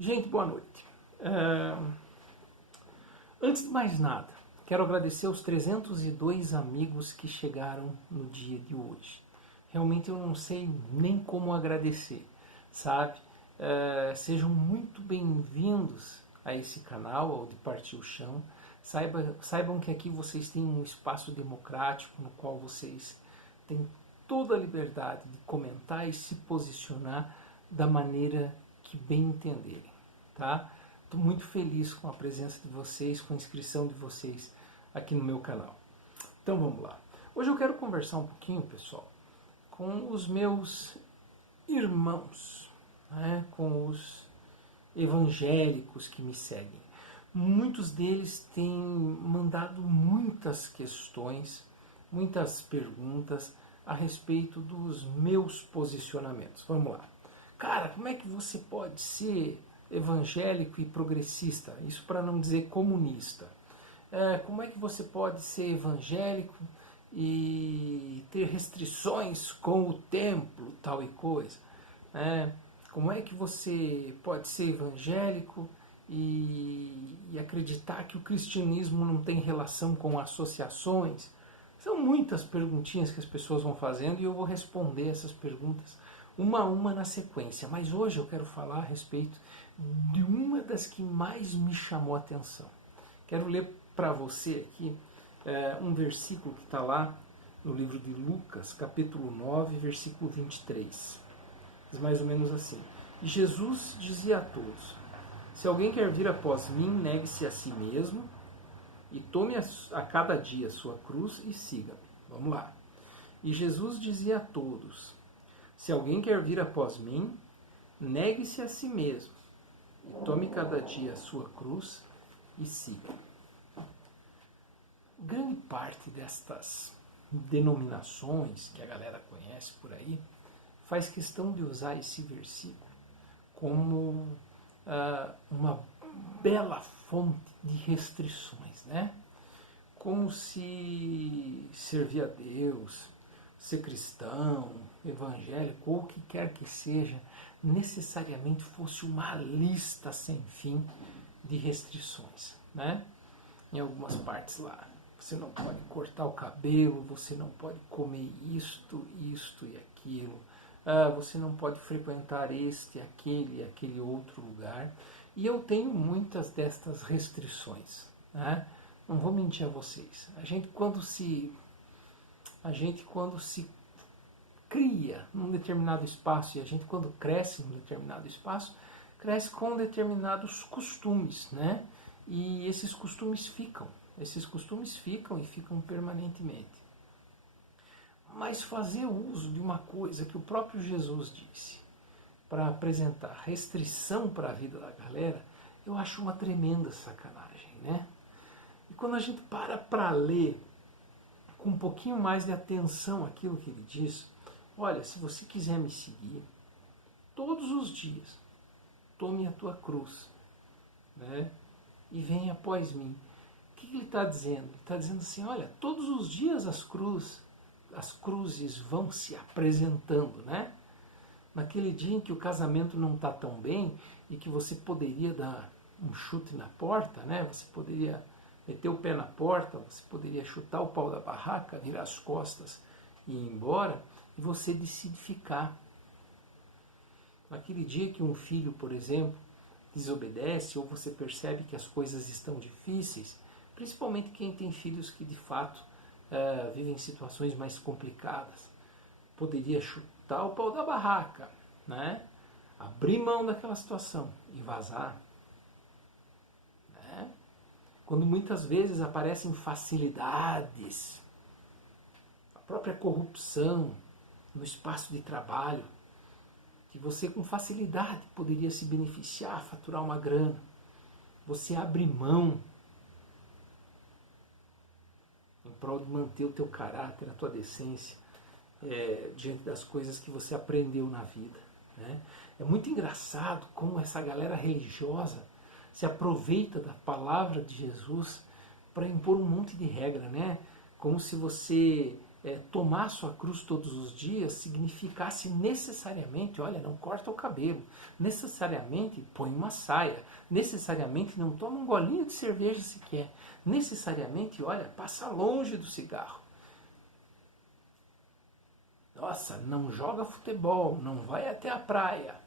Gente, boa noite. Antes de mais nada, quero agradecer aos 302 amigos que chegaram no dia de hoje. Realmente eu não sei nem como agradecer, sabe? Sejam muito bem-vindos a esse canal, ao de Partir o Chão. Saibam que aqui vocês têm um espaço democrático no qual vocês têm toda a liberdade de comentar e se posicionar da maneira que bem entenderem, tá? Estou muito feliz com a presença de vocês, com a inscrição de vocês aqui no meu canal. Então vamos lá. Hoje eu quero conversar um pouquinho, pessoal, com os meus irmãos, né? Com os evangélicos que me seguem. Muitos deles têm mandado muitas questões, muitas perguntas a respeito dos meus posicionamentos. Vamos lá. Cara, como é que você pode ser evangélico e progressista? Isso para não dizer comunista. Como é que você pode ser evangélico e ter restrições com o templo, tal e coisa? Como é que você pode ser evangélico e acreditar que o cristianismo não tem relação com associações? São muitas perguntinhas que as pessoas vão fazendo e eu vou responder essas perguntas uma a uma na sequência. Mas hoje eu quero falar a respeito de uma das que mais me chamou a atenção. Quero ler para você aqui um versículo que está lá no livro de Lucas, capítulo 9, versículo 23. Diz mais ou menos assim: E Jesus dizia a todos: Se alguém quer vir após mim, negue-se a si mesmo e tome a cada dia a sua cruz e siga-me. Vamos lá. E Jesus dizia a todos: Se alguém quer vir após mim, negue-se a si mesmo e tome cada dia a sua cruz e siga-me. Grande parte destas denominações que a galera conhece por aí faz questão de usar esse versículo como uma bela fonte de restrições, né? Como se servir a Deus, ser cristão, evangélico, ou o que quer que seja, necessariamente fosse uma lista sem fim de restrições, né? Em algumas partes lá, você não pode cortar o cabelo, você não pode comer isto e aquilo, você não pode frequentar aquele outro lugar. E eu tenho muitas destas restrições, né? Não vou mentir a vocês. A gente quando se cria num determinado espaço e a gente quando cresce num determinado espaço, cresce com determinados costumes, né? E esses costumes ficam e ficam permanentemente. Mas fazer uso de uma coisa que o próprio Jesus disse para apresentar restrição para a vida da galera, eu acho uma tremenda sacanagem, né? E quando a gente para ler com um pouquinho mais de atenção aquilo que ele diz, olha, se você quiser me seguir, todos os dias, tome a tua cruz, né? E venha após mim. O que ele está dizendo? Ele está dizendo assim, olha, todos os dias as cruzes vão se apresentando, né? Naquele dia em que o casamento não está tão bem e que você poderia dar um chute na porta, né? Você poderia meter o pé na porta, você poderia chutar o pau da barraca, virar as costas e ir embora, e você decide ficar. Naquele dia que um filho, por exemplo, desobedece, ou você percebe que as coisas estão difíceis, principalmente quem tem filhos que de fato vivem situações mais complicadas, poderia chutar o pau da barraca, né? Abrir mão daquela situação e vazar. Né? Quando muitas vezes aparecem facilidades, a própria corrupção no espaço de trabalho, que você com facilidade poderia se beneficiar, faturar uma grana, você abre mão em prol de manter o teu caráter, a tua decência, diante das coisas que você aprendeu na vida. Né? É muito engraçado como essa galera religiosa se aproveita da palavra de Jesus para impor um monte de regra, né? Como se você tomar a sua cruz todos os dias significasse necessariamente, olha, não corta o cabelo, necessariamente põe uma saia, necessariamente não toma um golinho de cerveja sequer, necessariamente, olha, passa longe do cigarro. Nossa, não joga futebol, não vai até a praia.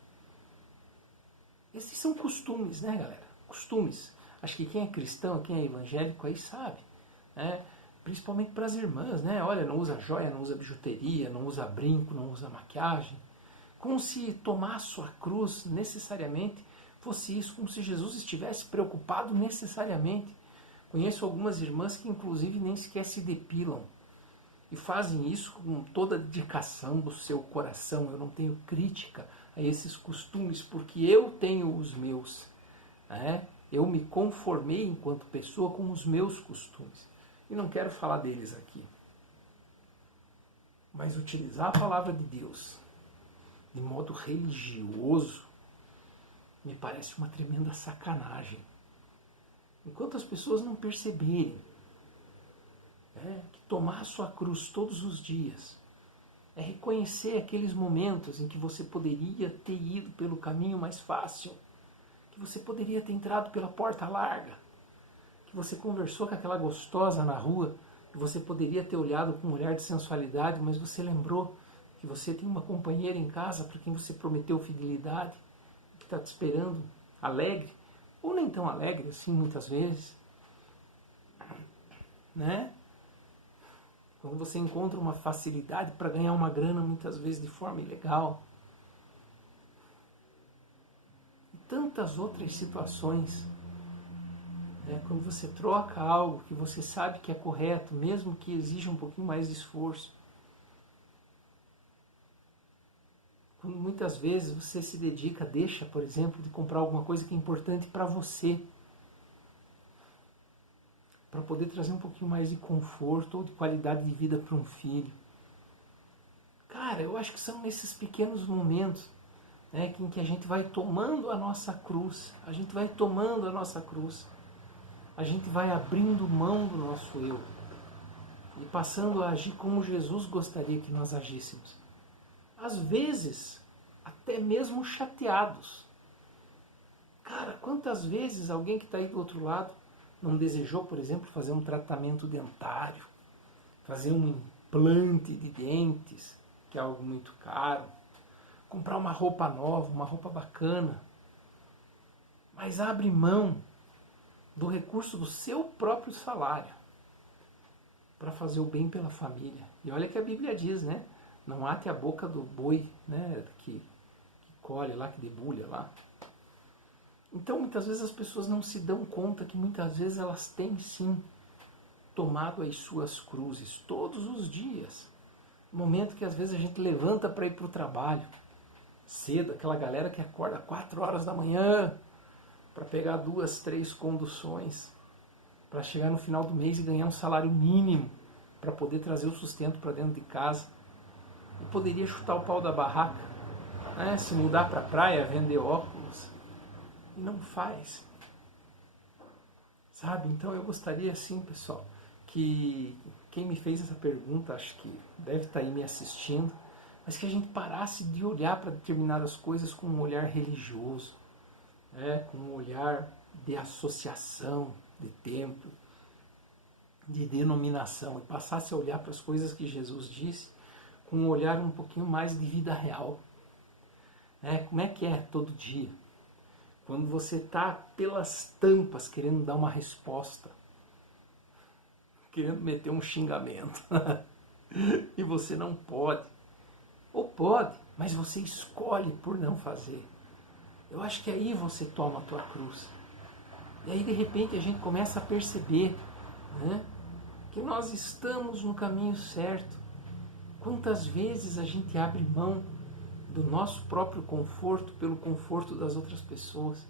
Esses são costumes, né, galera? Costumes. Acho que quem é cristão, quem é evangélico aí sabe, né? Principalmente para as irmãs, né? Olha, não usa joia, não usa bijuteria, não usa brinco, não usa maquiagem. Como se tomar a sua cruz necessariamente fosse isso, como se Jesus estivesse preocupado necessariamente. Conheço algumas irmãs que inclusive nem sequer se depilam e fazem isso com toda a dedicação do seu coração. Eu não tenho crítica a esses costumes, porque eu tenho os meus, né? Eu me conformei enquanto pessoa com os meus costumes. E não quero falar deles aqui. Mas utilizar a palavra de Deus de modo religioso me parece uma tremenda sacanagem. Enquanto as pessoas não perceberem que tomar a sua cruz todos os dias é reconhecer aqueles momentos em que você poderia ter ido pelo caminho mais fácil, que você poderia ter entrado pela porta larga, que você conversou com aquela gostosa na rua, que você poderia ter olhado com um olhar de sensualidade, mas você lembrou que você tem uma companheira em casa para quem você prometeu fidelidade, que está te esperando alegre, ou nem tão alegre assim muitas vezes, né? Quando você encontra uma facilidade para ganhar uma grana, muitas vezes de forma ilegal. E tantas outras situações. Quando você troca algo que você sabe que é correto, mesmo que exija um pouquinho mais de esforço. Quando muitas vezes você se dedica, deixa, por exemplo, de comprar alguma coisa que é importante para você, para poder trazer um pouquinho mais de conforto ou de qualidade de vida para um filho. Cara, eu acho que são nesses pequenos momentos, em que a gente vai tomando a nossa cruz, a gente vai tomando a nossa cruz, a gente vai abrindo mão do nosso eu e passando a agir como Jesus gostaria que nós agíssemos. Às vezes, até mesmo chateados. Cara, quantas vezes alguém que está aí do outro lado não desejou, por exemplo, fazer um tratamento dentário, fazer um implante de dentes, que é algo muito caro, comprar uma roupa nova, uma roupa bacana, mas abre mão do recurso do seu próprio salário para fazer o bem pela família. E olha que a Bíblia diz, né? Não ate a boca do boi, né? Que colhe lá, que debulha lá. Então, muitas vezes as pessoas não se dão conta que muitas vezes elas têm sim tomado as suas cruzes todos os dias. No momento que às vezes a gente levanta para ir para o trabalho, cedo, aquela galera que acorda 4 horas da manhã para pegar 2, 3 conduções, para chegar no final do mês e ganhar um salário mínimo para poder trazer o sustento para dentro de casa. E poderia chutar o pau da barraca, se mudar para a praia, vender óculos. E não faz. Sabe? Então eu gostaria assim, pessoal, que quem me fez essa pergunta, acho que deve estar aí me assistindo, mas que a gente parasse de olhar para determinadas coisas com um olhar religioso, com um olhar de associação, de templo, de denominação, e passasse a olhar para as coisas que Jesus disse com um olhar um pouquinho mais de vida real. Como é que é todo dia? Quando você está pelas tampas querendo dar uma resposta, querendo meter um xingamento, e você não pode. Ou pode, mas você escolhe por não fazer. Eu acho que aí você toma a tua cruz. E aí de repente a gente começa a perceber, que nós estamos no caminho certo. Quantas vezes a gente abre mão do nosso próprio conforto pelo conforto das outras pessoas,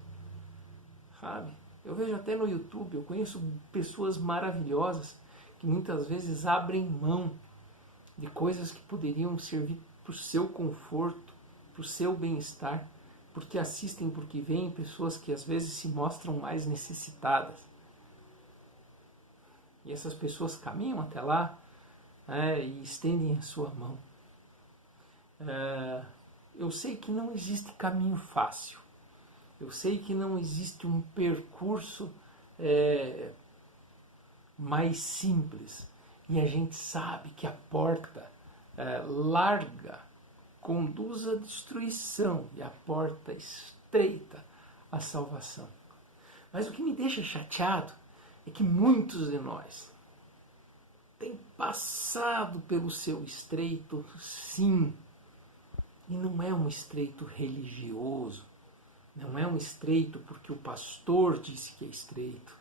sabe? Eu vejo até no YouTube, eu conheço pessoas maravilhosas que muitas vezes abrem mão de coisas que poderiam servir para o seu conforto, para o seu bem-estar, porque assistem, porque veem pessoas que às vezes se mostram mais necessitadas. E essas pessoas caminham até lá, e estendem a sua mão. Eu sei que não existe caminho fácil. Eu sei que não existe um percurso mais simples. E a gente sabe que a porta larga conduz à destruição e a porta estreita à salvação. Mas o que me deixa chateado é que muitos de nós têm passado pelo seu estreito, sim. E não é um estreito religioso, não é um estreito porque o pastor disse que é estreito,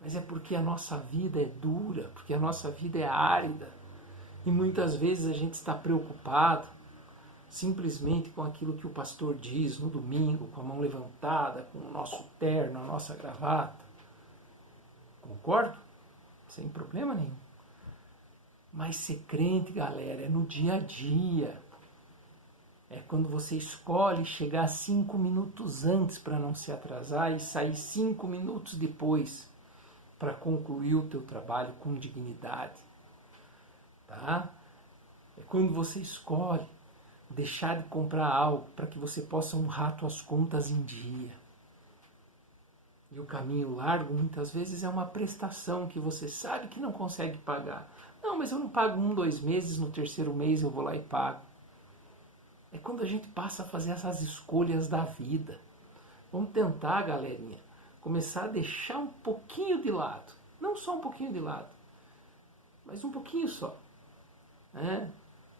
mas é porque a nossa vida é dura, porque a nossa vida é árida. E muitas vezes a gente está preocupado simplesmente com aquilo que o pastor diz no domingo, com a mão levantada, com o nosso terno, a nossa gravata. Concordo? Sem problema nenhum. Mas ser crente, galera, é no dia a dia. É quando você escolhe chegar 5 minutos antes para não se atrasar e sair 5 minutos depois para concluir o teu trabalho com dignidade. Tá? É quando você escolhe deixar de comprar algo para que você possa honrar suas contas em dia. E o caminho largo muitas vezes é uma prestação que você sabe que não consegue pagar. Não, mas eu não pago 1, 2 meses, no terceiro mês eu vou lá e pago. É quando a gente passa a fazer essas escolhas da vida. Vamos tentar, galerinha, começar a deixar um pouquinho de lado. Não só um pouquinho de lado, mas um pouquinho só.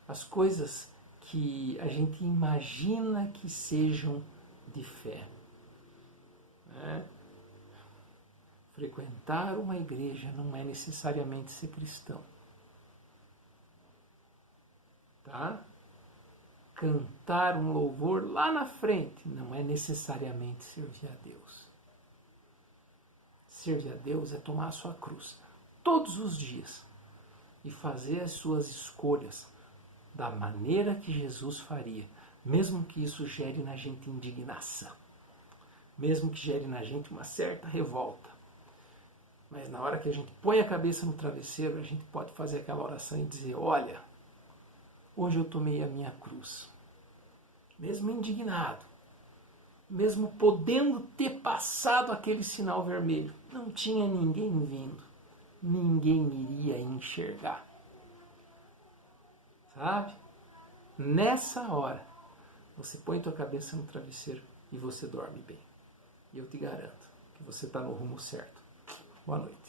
As coisas que a gente imagina que sejam de fé. Frequentar uma igreja não é necessariamente ser cristão. Tá? Cantar um louvor lá na frente não é necessariamente servir a Deus. Servir a Deus é tomar a sua cruz todos os dias e fazer as suas escolhas da maneira que Jesus faria, mesmo que isso gere na gente indignação, mesmo que gere na gente uma certa revolta. Mas na hora que a gente põe a cabeça no travesseiro, a gente pode fazer aquela oração e dizer: olha, hoje eu tomei a minha cruz. Mesmo indignado, mesmo podendo ter passado aquele sinal vermelho, não tinha ninguém vindo, ninguém iria enxergar. Sabe? Nessa hora, você põe tua cabeça no travesseiro e você dorme bem. E eu te garanto que você está no rumo certo. Boa noite.